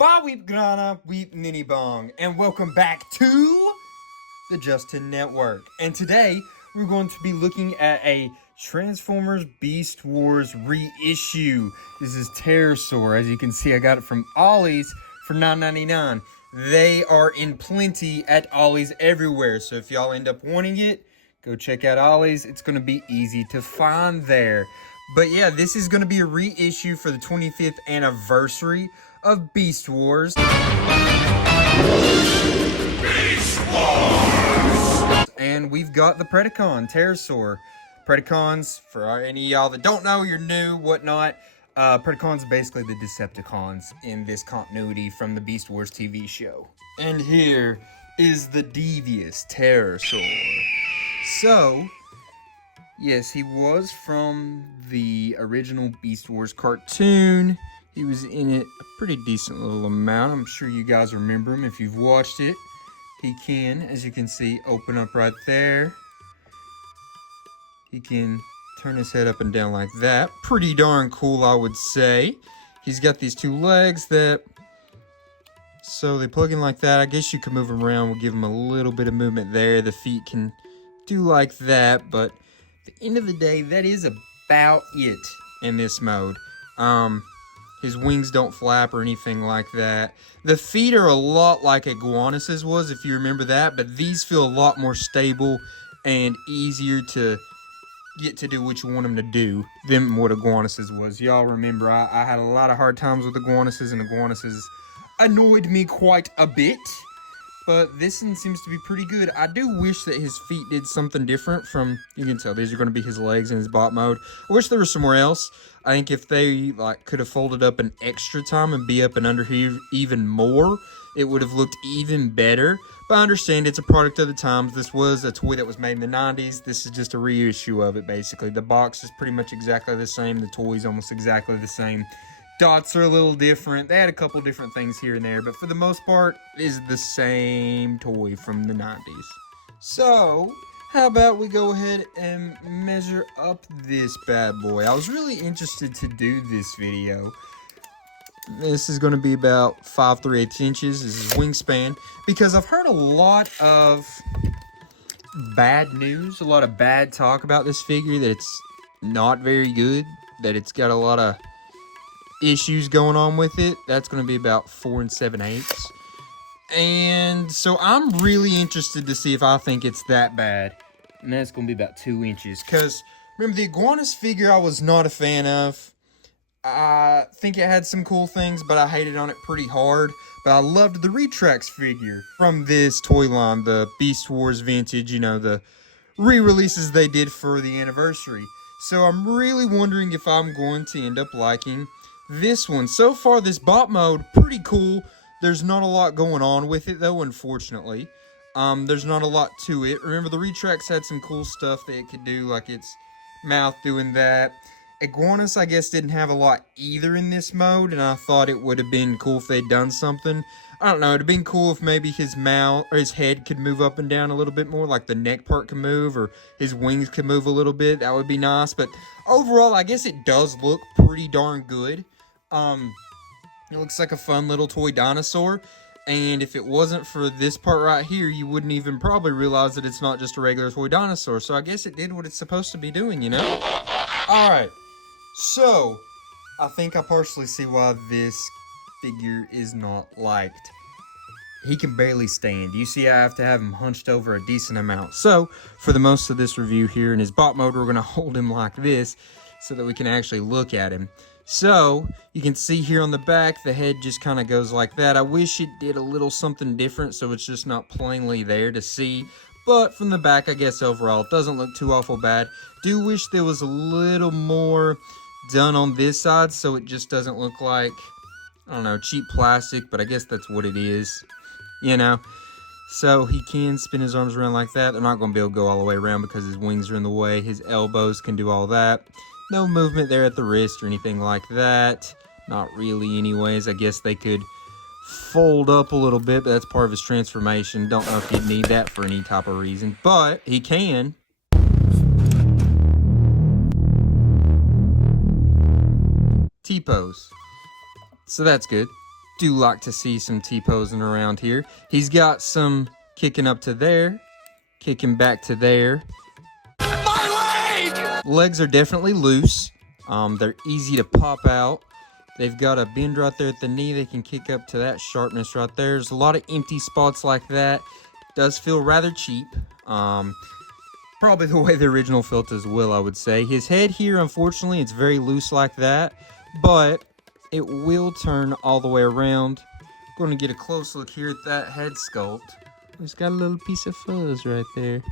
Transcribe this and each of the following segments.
Ba Weep Grana Weep Nini Bong, and welcome back to the Justin Network. And today we're going to be looking at a Transformers Beast Wars reissue. This is Terrorsaur. As you can see, I got it from Ollie's for $9.99. They are in plenty at Ollie's everywhere, so if y'all end up wanting it, go check out Ollie's. It's going to be easy to find there. But yeah, this is going to be a reissue for the 25th anniversary of Beast Wars. Beast Wars! And we've got the Predacon, Terrorsaur. Predacons, for any of y'all that don't know, you're new, whatnot. Predacons basically the Decepticons in this continuity from the Beast Wars TV show. And here is the devious Terrorsaur. So, yes, he was from the original Beast Wars cartoon. He was in it a pretty decent little amount. I'm sure you guys remember him if you've watched it. He can, as you can see, open up right there. He can turn his head up and down like that. Pretty darn cool, I would say. He's got these two legs that... So they plug in like that. I guess you can move him around. We'll give him a little bit of movement there. The feet can do like that, but at the end of the day, that is about it in this mode. His wings don't flap or anything like that. The feet are a lot like Iguanus's was, if you remember that, but these feel a lot more stable and easier to get to do what you want them to do than what Iguanus's was. Y'all remember, I had a lot of hard times with Iguanus's, and Iguanus's annoyed me quite a bit. But this one seems to be pretty good. I do wish that his feet did something different from, you can tell these are going to be his legs in his bot mode. I wish there was somewhere else. I think if they could have folded up an extra time and be up and under here even more, it would have looked even better. But I understand it's a product of the times. This was a toy that was made in the 90s. This is just a reissue of it, basically. The box is pretty much exactly the same. The toy's almost exactly the same. Dots are a little different. They had a couple different things here and there, but for the most part, it is the same toy from the 90s. So, how about we go ahead and measure up this bad boy? I was really interested to do this video. This is going to be about 5 3/8 inches. This is wingspan, because I've heard a lot of bad news, a lot of bad talk about this figure, that it's not very good, that it's got a lot of issues going on with it. That's going to be about 4 7/8. And so I'm really interested to see if I think it's that bad. And that's going to be about 2 inches. Because remember, the Iguanus figure I was not a fan of. I think it had some cool things, but I hated on it pretty hard. But I loved the Retrax figure from this toy line, the Beast Wars Vintage, you know, the re-releases they did for the anniversary. So I'm really wondering if I'm going to end up liking this one. So far, this bot mode, pretty cool. There's not a lot going on with it, though, unfortunately. There's not a lot to it. Remember, the Retrax had some cool stuff that it could do, like its mouth doing that. Iguanus, I guess, didn't have a lot either in this mode, and I thought it would have been cool if they'd done something. I don't know, it'd have been cool if maybe his mouth, or his head could move up and down a little bit more, like the neck part could move, or his wings could move a little bit. That would be nice, but overall, I guess it does look pretty darn good. It looks like a fun little toy dinosaur, and if it wasn't for this part right here, you wouldn't even probably realize that it's not just a regular toy dinosaur. So I guess it did what it's supposed to be doing, you know? Alright, so I think I partially see why this figure is not liked. He can barely stand. You see, I have to have him hunched over a decent amount. So, for the most of this review here in his bot mode, we're going to hold him like this so that we can actually look at him. So, you can see here on the back, the head just kind of goes like that. I wish it did a little something different so it's just not plainly there to see. But from the back, I guess overall, it doesn't look too awful bad. Do wish there was a little more done on this side so it just doesn't look like, I don't know, cheap plastic, but I guess that's what it is, you know. So he can spin his arms around like that. They're not going to be able to go all the way around because his wings are in the way. His elbows can do all that. No movement there at the wrist or anything like that. Not really anyways. I guess they could fold up a little bit, but that's part of his transformation. Don't know if he'd need that for any type of reason, but he can. T-pose. So that's good. do like to see some T-posing around here. He's got some kicking up to there, kicking back to there. My leg! Legs are definitely loose. They're easy to pop out. They've got a bend right there at the knee. They can kick up to that sharpness right there. There's a lot of empty spots like that. Does feel rather cheap. Probably the way the original felt as well, I would say. His head here, unfortunately, it's very loose like that, but it will turn all the way around. Going to get a close look here at that head sculpt. He's got a little piece of fuzz right there.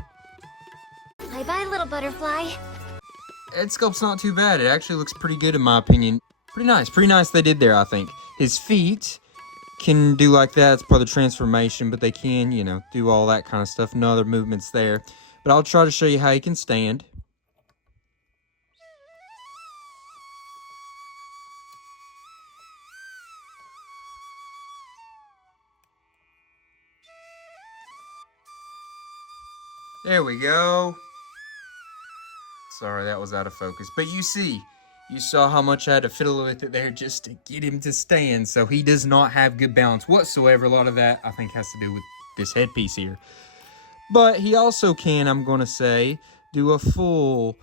Bye-bye, little butterfly. Head sculpt's not too bad. It actually looks pretty good in my opinion. Pretty nice they did there, I think. His feet can do like that. It's part of the transformation, but they can, you know, do all that kind of stuff. No other movements there. But I'll try to show you how he can stand. There we go. Sorry, that was out of focus. But you saw how much I had to fiddle with it there just to get him to stand. So he does not have good balance whatsoever. A lot of that, I think, has to do with this headpiece here. But he also can, I'm going to say, do a full,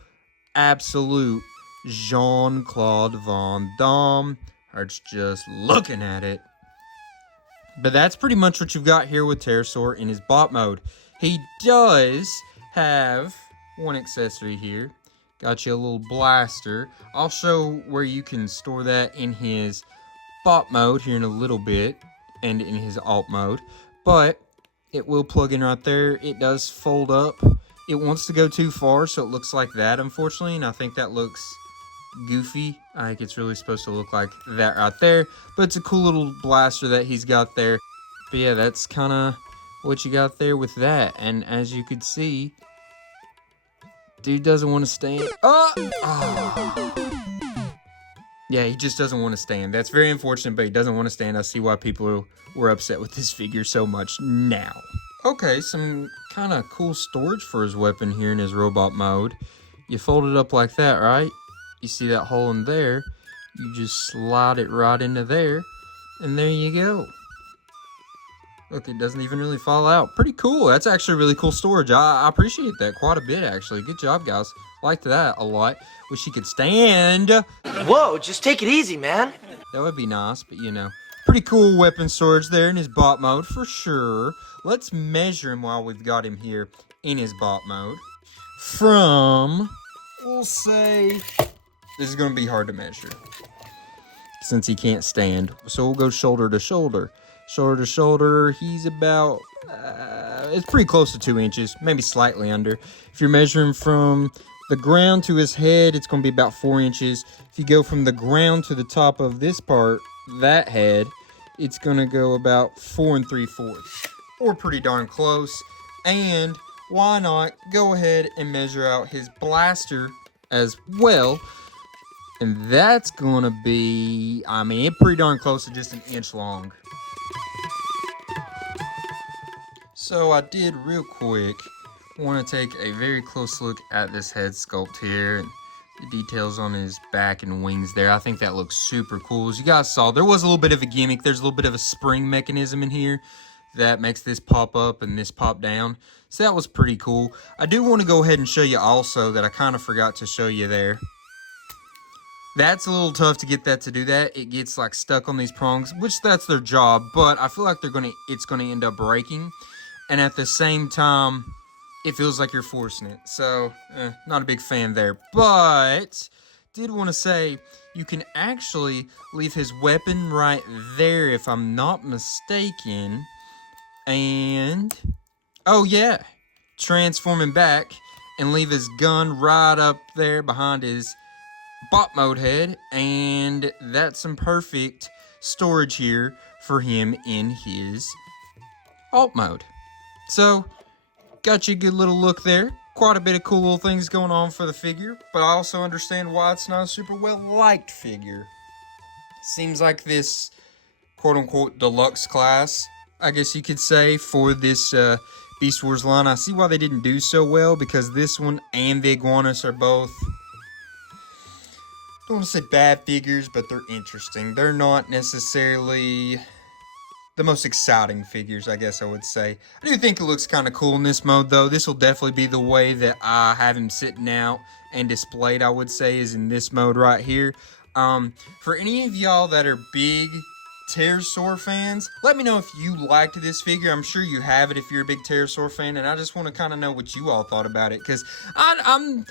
absolute Jean-Claude Van Damme. Hurts just looking at it. But that's pretty much what you've got here with Terrorsaur in his bot mode. He does have one accessory here. Got you a little blaster. I'll show where you can store that in his bot mode here in a little bit. And in his alt mode. But it will plug in right there. It does fold up. It wants to go too far, so it looks like that, unfortunately. And I think that looks goofy. I think it's really supposed to look like that right there. But it's a cool little blaster that he's got there. But yeah, that's kind of what you got there with that. And as you could see, dude doesn't want to stand. Yeah, he just doesn't want to stand. That's very unfortunate, but he doesn't want to stand. I see why people were upset with this figure so much now. Okay, some kind of cool storage for his weapon here in his robot mode. You fold it up like that, right? You see that hole in there. You just slide it right into there, and there you go. Look, it doesn't even really fall out. Pretty cool. That's actually really cool storage. I appreciate that quite a bit, actually. Good job, guys. Liked that a lot. Wish he could stand. Whoa, just take it easy, man. That would be nice, but you know. Pretty cool weapon storage there in his bot mode, for sure. Let's measure him while we've got him here in his bot mode. From, we'll say, this is going to be hard to measure since he can't stand. So we'll go shoulder to shoulder. Shoulder to shoulder, he's about, it's pretty close to 2 inches, maybe slightly under. If you're measuring from the ground to his head, it's going to be about 4 inches. If you go from the ground to the top of this part, that head, it's going to go about 4 3/4. Or pretty darn close. And why not go ahead and measure out his blaster as well. And that's going to be, I mean, pretty darn close to just 1 inch long. So I did real quick want to take a very close look at this head sculpt here and the details on his back and wings there. I think that looks super cool. As you guys saw, there was a little bit of a gimmick. There's a little bit of a spring mechanism in here that makes this pop up and this pop down. So that was pretty cool. I do want to go ahead and show you also that I kind of forgot to show you there. That's a little tough to get that to do that. It gets like stuck on these prongs, which that's their job, but I feel like it's gonna end up breaking. And at the same time, it feels like you're forcing it. So, not a big fan there. But, did want to say, you can actually leave his weapon right there, if I'm not mistaken. And, oh yeah, transform him back and leave his gun right up there behind his bot mode head. And that's some perfect storage here for him in his alt mode. So, got you a good little look there. Quite a bit of cool little things going on for the figure, but I also understand why it's not a super well-liked figure. Seems like this quote-unquote deluxe class, I guess you could say, for this Beast Wars line. I see why they didn't do so well, because this one and the Iguanus are both, don't want to say bad figures, but they're interesting. They're not necessarily the most exciting figures, I guess I would say. I do think it looks kind of cool in this mode, though. This will definitely be the way that I have him sitting out and displayed, I would say, is in this mode right here. For any of y'all that are big Terrorsaur fans, let me know if you liked this figure. I'm sure you have it if you're a big Terrorsaur fan, and I just want to kind of know what you all thought about it, because I'm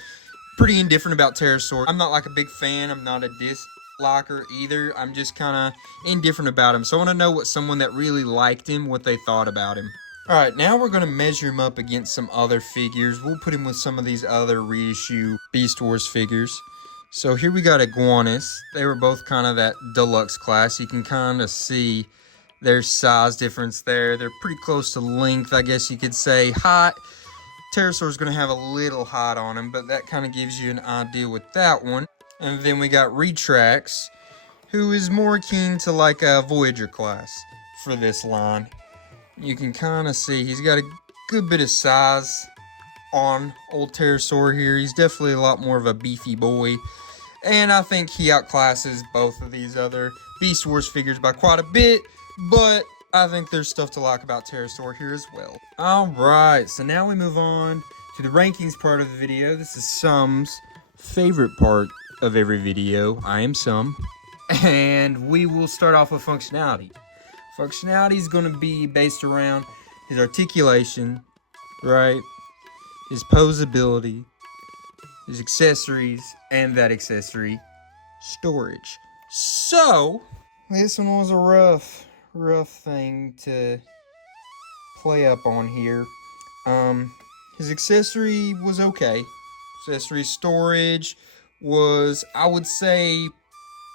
pretty indifferent about Terrorsaur. I'm not like a big fan. I'm not a disliker either. I'm just kind of indifferent about him. So I want to know what someone that really liked him, what they thought about him. Alright, now we're going to measure him up against some other figures. We'll put him with some of these other reissue Beast Wars figures. So here we got Iguanus. They were both kind of that deluxe class. You can kind of see their size difference there. They're pretty close to length, I guess you could say. Height, Terrorsaur's going to have a little height on him, but that kind of gives you an idea with that one. And then we got Retrax, who is more akin to like a Voyager class for this line. You can kind of see he's got a good bit of size on old Terrorsaur here. He's definitely a lot more of a beefy boy. And I think he outclasses both of these other Beast Wars figures by quite a bit, but I think there's stuff to like about Terrorsaur here as well. Alright, so now we move on to the rankings part of the video. This is Sum's favorite part of every video. I am Sum. And we will start off with functionality. Functionality is going to be based around his articulation, right? His posability, his accessories, and that accessory storage. So, this one was a rough thing to play up on here. His accessory was okay. Accessory storage was, I would say,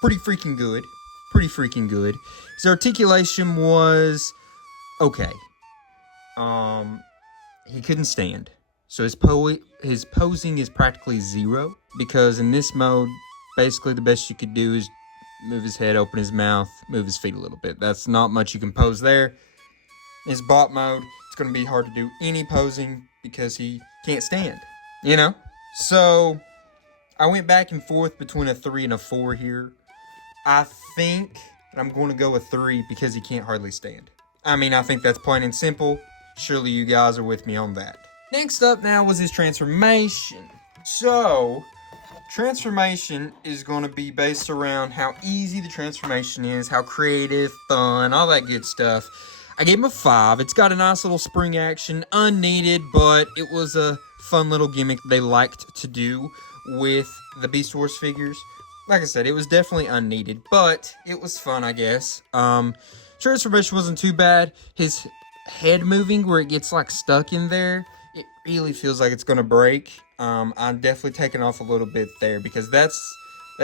pretty freaking good. His articulation was okay. He couldn't stand. So his posing is practically zero, because in this mode, basically the best you could do is move his head, open his mouth, move his feet a little bit. That's not much you can pose there. In his bot mode, it's going to be hard to do any posing because he can't stand, you know? So I went back and forth between a 3 and a 4 here. I think I'm going to go with 3 because he can't hardly stand. I mean, I think that's plain and simple. Surely you guys are with me on that. Next up now was his transformation. So, transformation is going to be based around how easy the transformation is, how creative, fun, all that good stuff. I gave him a 5. It's got a nice little spring action, unneeded, but it was a fun little gimmick they liked to do with the Beast Wars figures. Like I said, it was definitely unneeded, but it was fun, I guess. Transformation wasn't too bad. His head moving where it gets like stuck in there, it really feels like it's gonna break. I'm definitely taking off a little bit there because that's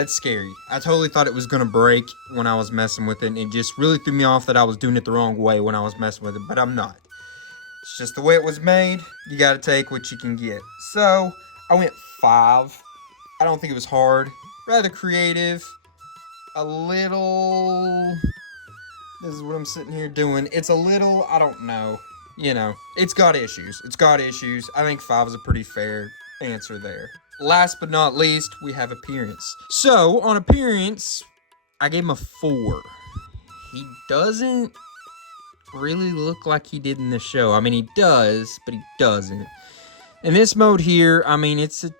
scary. I totally thought it was gonna break when I was messing with it, and it just really threw me off that I was doing it the wrong way when I was messing with it, but I'm not. It's just the way it was made. You gotta take what you can get. So I went 5. I don't think it was hard. Rather creative. A little... This is what I'm sitting here doing. It's a little, I don't know. You know, it's got issues. I think 5 is a pretty fair answer there. Last but not least, we have appearance. So, on appearance, I gave him a 4. He doesn't really look like he did in the show. I mean, he does, but he doesn't. In this mode here, I mean, it's a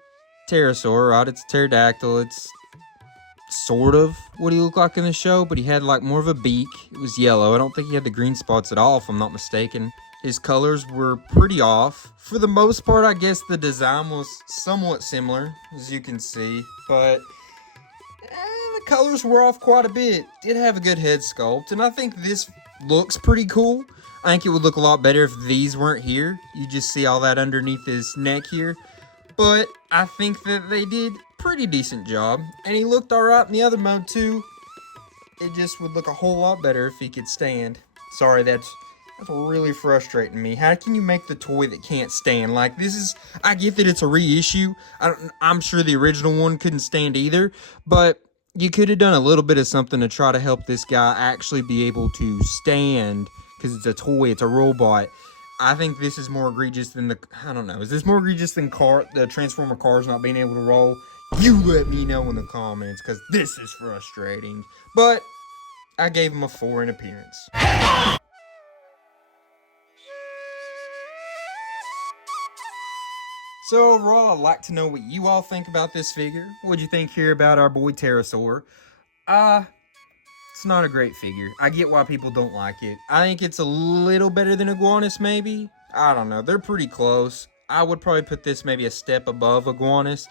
pterosaur, right? It's a pterodactyl. It's sort of what he looked like in the show, but he had like more of a beak. It was yellow. I don't think he had the green spots at all, if I'm not mistaken. His colors were pretty off. For the most part, I guess the design was somewhat similar, as you can see, but the colors were off quite a bit. Did have a good head sculpt, and I think this looks pretty cool. I think it would look a lot better if these weren't here. You just see all that underneath his neck here. But I think that they did pretty decent job, and he looked alright in the other mode too. It just would look a whole lot better if he could stand. Sorry, that's really frustrating me. How can you make the toy that can't stand? Like, this is, I get that it's a reissue. I'm sure the original one couldn't stand either, but you could have done a little bit of something to try to help this guy actually be able to stand, because it's a toy, it's a robot. I think this is more egregious than I don't know. Is this more egregious than the Transformer cars not being able to roll? You let me know in the comments, because this is frustrating. But I gave him a 4 in appearance. So overall, I'd like to know what you all think about this figure. What'd you think here about our boy Terrorsaur? It's not a great figure. I get why people don't like it. I think it's a little better than Iguanus, maybe. I don't know. They're pretty close. I would probably put this maybe a step above Iguanus.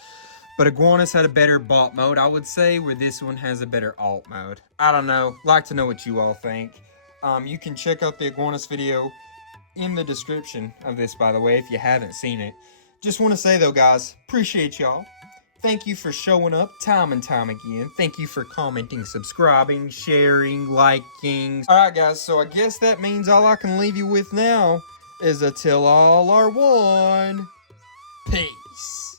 But Iguanus had a better bot mode, I would say, where this one has a better alt mode. I don't know. Like to know what you all think. You can check out the Iguanus video in the description of this, by the way, if you haven't seen it. Just want to say, though, guys, appreciate y'all. Thank you for showing up time and time again. Thank you for commenting, subscribing, sharing, liking. Alright, guys, so I guess that means all I can leave you with now is until all are one. Peace.